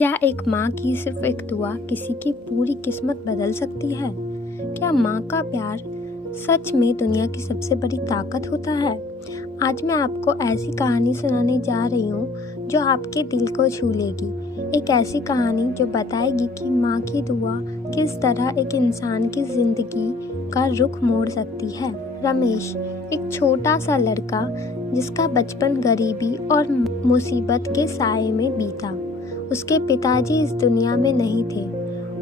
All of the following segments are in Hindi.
क्या एक माँ की सिर्फ एक दुआ किसी की पूरी किस्मत बदल सकती है? क्या माँ का प्यार सच में दुनिया की सबसे बड़ी ताकत होता है? आज मैं आपको ऐसी कहानी सुनाने जा रही हूँ जो आपके दिल को छू लेगी। एक ऐसी कहानी जो बताएगी कि माँ की दुआ किस तरह एक इंसान की ज़िंदगी का रुख मोड़ सकती है। रमेश एक छोटा सा लड़का जिसका बचपन गरीबी और मुसीबत के साए में बीता। उसके पिताजी इस दुनिया में नहीं थे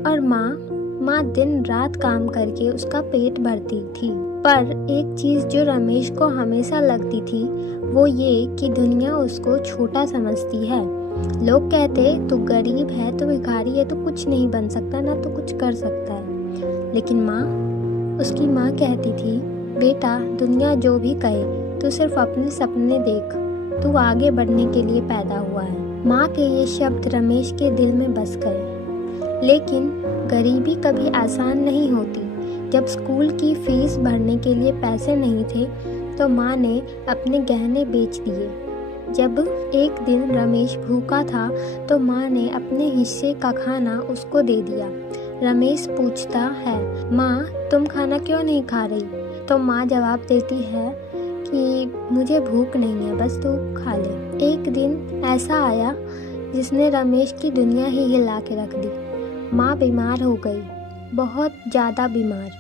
और माँ दिन रात काम करके उसका पेट भरती थी। पर एक चीज़ जो रमेश को हमेशा लगती थी वो ये कि दुनिया उसको छोटा समझती है। लोग कहते तू गरीब है, तू भिखारी है, तो कुछ नहीं बन सकता, ना तो कुछ कर सकता है। लेकिन उसकी माँ कहती थी, बेटा दुनिया जो भी कहे तू सिर्फ अपने सपने देख, तू आगे बढ़ने के लिए पैदा हुआ है। माँ के ये शब्द रमेश के दिल में बस गए। लेकिन गरीबी कभी आसान नहीं होती। जब स्कूल की फीस भरने के लिए पैसे नहीं थे तो माँ ने अपने गहने बेच दिए। जब एक दिन रमेश भूखा था तो माँ ने अपने हिस्से का खाना उसको दे दिया। रमेश पूछता है, माँ तुम खाना क्यों नहीं खा रही? तो माँ जवाब देती है कि मुझे भूख नहीं है, बस तू खा ले। एक दिन ऐसा आया जिसने रमेश की दुनिया ही हिला के रख दी। माँ बीमार हो गई, बहुत ज़्यादा बीमार।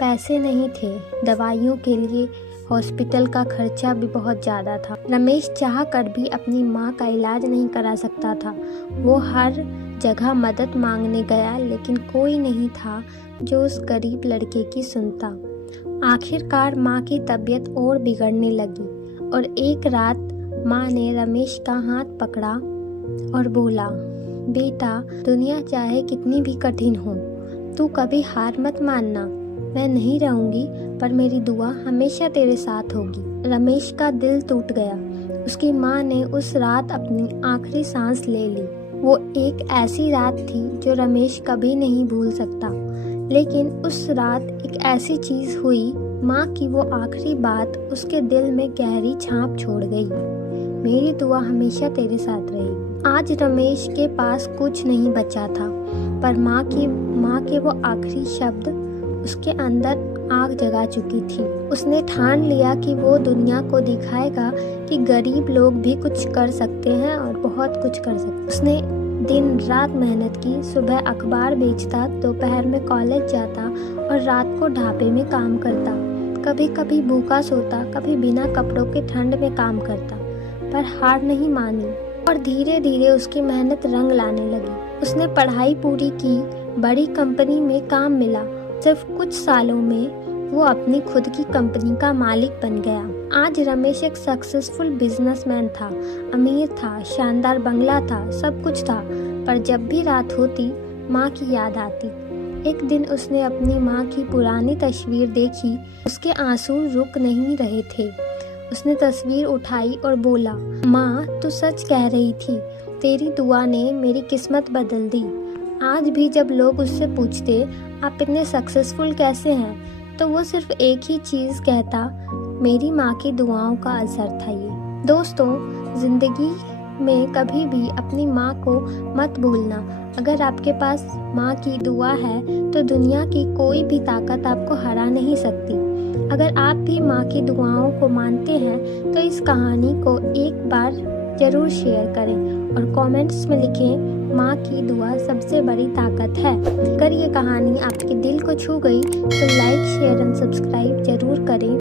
पैसे नहीं थे दवाइयों के लिए, हॉस्पिटल का खर्चा भी बहुत ज़्यादा था। रमेश चाह कर भी अपनी माँ का इलाज नहीं करा सकता था। वो हर जगह मदद मांगने गया लेकिन कोई नहीं था जो उस गरीब लड़के की सुनता। आखिरकार माँ की तबीयत और बिगड़ने लगी और एक रात माँ ने रमेश का हाथ पकड़ा और बोला, बेटा दुनिया चाहे कितनी भी कठिन हो, तू कभी हार मत मानना। मैं नहीं रहूँगी पर मेरी दुआ हमेशा तेरे साथ होगी। रमेश का दिल टूट गया। उसकी माँ ने उस रात अपनी आखिरी सांस ले ली। वो एक ऐसी रात थी जो रमेश कभी नहीं भूल सकता। लेकिन उस रात एक ऐसी चीज़ हुई, माँ की वो आखिरी बात उसके दिल में गहरी छाप छोड़ गई। मेरी दुआ हमेशा तेरे साथ रहेगी। आज रमेश के पास कुछ नहीं बचा था पर माँ के वो आखिरी शब्द उसके अंदर आग जगा चुकी थी। उसने ठान लिया कि वो दुनिया को दिखाएगा कि गरीब लोग भी कुछ कर सकते हैं और बहुत कुछ कर सकते। उसने दिन रात मेहनत की। सुबह अखबार बेचता, दोपहर में कॉलेज जाता और रात को ढाबे में काम करता। कभी कभी भूखा सोता, कभी बिना कपड़ों के ठंड में काम करता, पर हार नहीं मानी और धीरे धीरे उसकी मेहनत रंग लाने लगी। उसने पढ़ाई पूरी की, बड़ी कंपनी में काम मिला। सिर्फ कुछ सालों में वो अपनी खुद की कंपनी का मालिक बन गया। आज रमेश एक सक्सेसफुल बिजनेसमैन था, अमीर था, शानदार बंगला था, सब कुछ था। पर जब भी रात होती माँ की याद आती। एक दिन उसने अपनी माँ की पुरानी तस्वीर देखी। उसके आंसू रुक नहीं रहे थे। उसने तस्वीर उठाई और बोला, माँ तू सच कह रही थी, तेरी दुआ ने मेरी किस्मत बदल दी। आज भी जब लोग उससे पूछते आप इतने सक्सेसफुल कैसे हैं, तो वो सिर्फ एक ही चीज़ कहता, मेरी माँ की दुआओं का असर था ये। दोस्तों, ज़िंदगी में कभी भी अपनी माँ को मत भूलना। अगर आपके पास माँ की दुआ है तो दुनिया की कोई भी ताकत आपको हरा नहीं सकती। अगर आप भी माँ की दुआओं को मानते हैं तो इस कहानी को एक बार ज़रूर शेयर करें और कमेंट्स में लिखें, माँ की दुआ सबसे बड़ी ताकत है। अगर ये कहानी आपके दिल को छू गई तो लाइक, शेयर एंड सब्सक्राइब ज़रूर करें।